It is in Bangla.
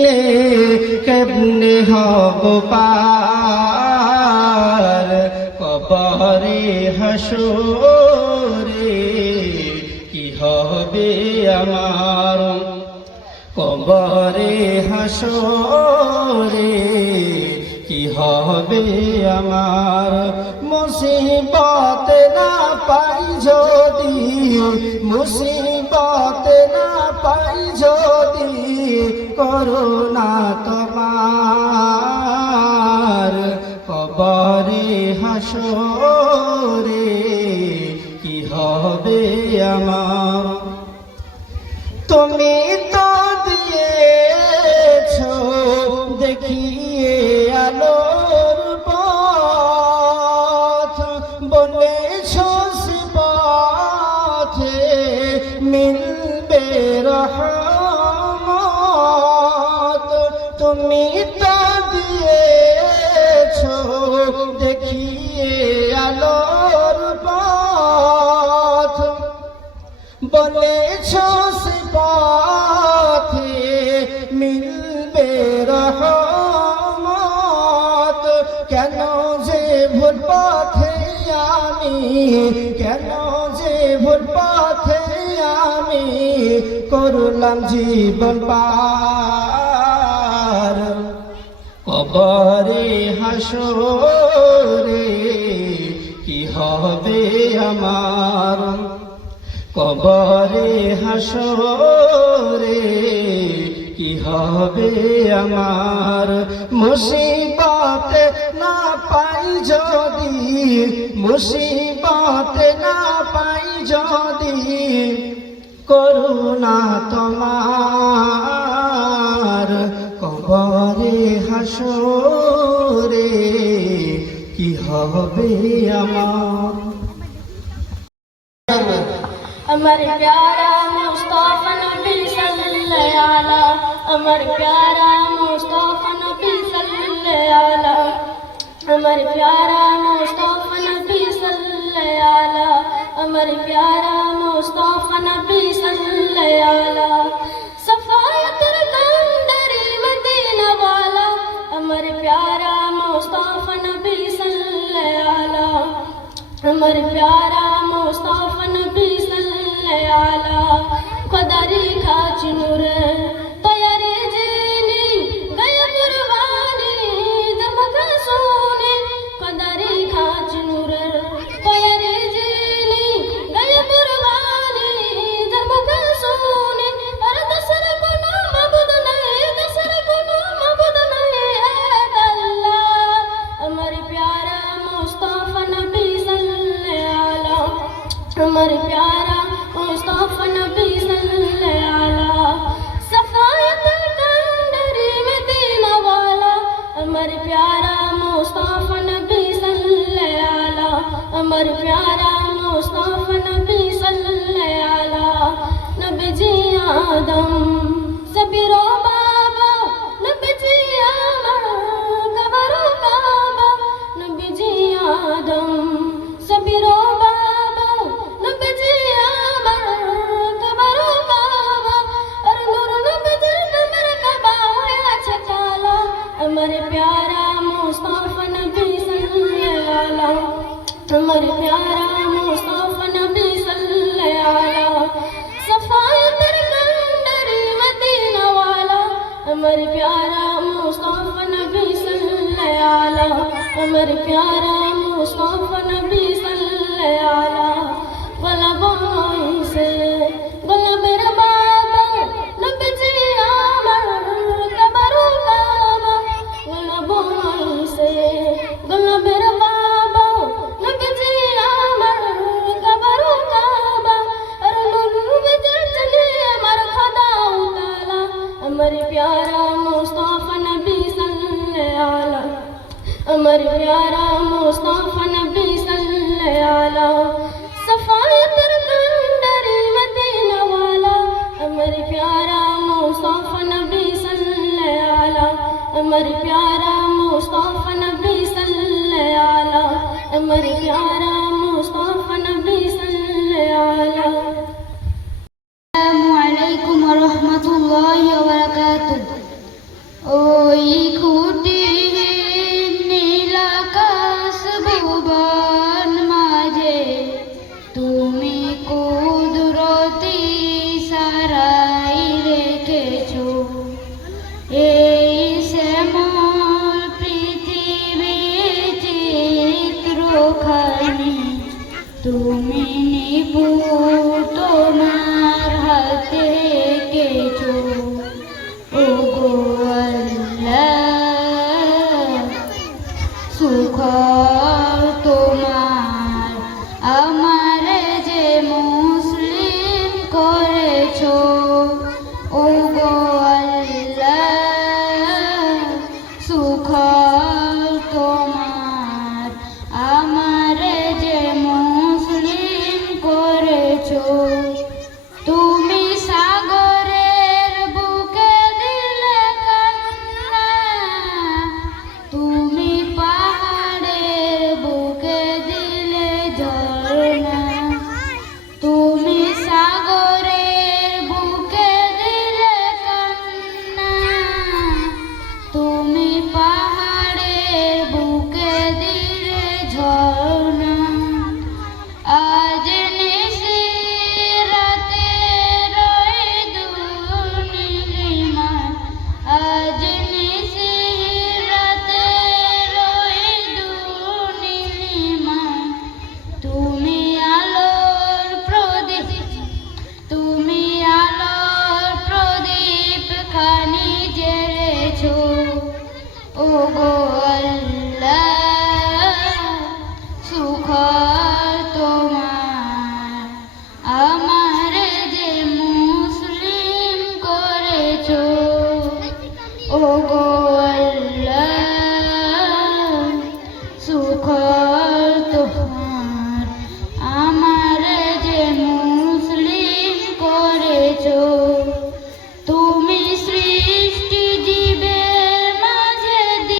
দিলে কেমনে হব পার কবরে হাসরে কি হবে আমার কবরে হাসরে কি হবে আমার মুসিবত না পাই যদি মুসিবত না পাই যদি করুণা তোমার কবরে হাসরে কি হবে আমার তুমি তো দিয়েছো দেখিয়ে আলোর পথ বলেছো সে পথে মিলবে রহমত তুমি তো দিয়েছো দেখিয়ে আলোর পথ বলেছো সে পথে মিলবে রহমত কেন যে ভুল পথে আমি কেন যে ভুল পথে আমি করলাম জীবন পার কবরে হাসরে কি হবে আমার কবরে হাসরে কি হবে আমার মুসিবত না পাই যদি মুসিবত না পাই যদি করুণা তোমার কবরে হাসরে কি হবে আমার अमर प्यारा मुस्तफा नबी सल्लल्लाहु अलैहि अमर प्यारा मुस्तफा नबी सल्लल्लाहु अलैहि अमर प्यारा मुस्तफा नबी सल्लल्लाहु अलैहि अमर प्यारा मुस्तफा नबी सल्लल्लाहु अलैहि सफायत कंदरी मदीना वाला अमर प्यारा मुस्तफा नबी सल्लल्लाहु अलैहि अमर प्यारा मुस्तफा नबी कदरी खाच नूर तयारे जीनी गया कुर्बानी दमका सोने कदरी खाच नूर तयारे जीनी गया कुर्बानी दमका सोने अरे दसर को ना मबुद नहीं दसर को ना मबुद नहीं अल्लाह अमर प्यारा मुस्तफा नबी सल्लल्लाहु अलैहि अमर प्यारा मुस्तफा नबी सल्लल्लाहु अलैहि सफायत कंदरी मदीना वाला अमर प्यारा मुस्तफा नबी सल्लल्लाहु अलैहि अमर प्यारा मुस्तफा नबी सल्लल्लाहु अलैहि नबी जी आदम सबीरो बाबा नबी जी आमर कबरो काबा नबी जी आदम सबीरो अमर प्यारा मुस्तफा नबी सल्लल्लाहु अलैहि अमर प्यारा मुस्तफा नबी सल्लल्लाहु अलैहि सफायत कंदरी मदीना वाला अमर प्यारा मुस्तफा नबी सल्लल्लाहु अलैहि अमर प्यारा मुस्तफा नबी सल्लल्लाहु अलैहि गलबों से गलब बाबा नबी जी आमर कबरो काबा गलबों से गलब बाबा नबी जी आमर कबरो काबा अरे नूर चले अमर खुदा उताला अमर प्यारा मुस्तफा नबी सल्लल्लाहु अलैहि अमर प्यारा मुस्तफा नबी सल्लल्लाहु अलैहि सफायत कंदरी मदीना वाला अमर प्यारा मुस्तफा नबी सल्लल्लाहु अलैहि अमर प्यारा मुस्तफा नबी सल्लल्लाहु अलैहि अमर प्यारा मुस्तफा नबी सल्लल्लाहु अलैहि। अस्सलामु अलैकुम व रहमतुल्लाहि व बरकातुहू। ও গো আল্লাহ সুখ তোমার আমার যে মুসলিম করেছো ও গো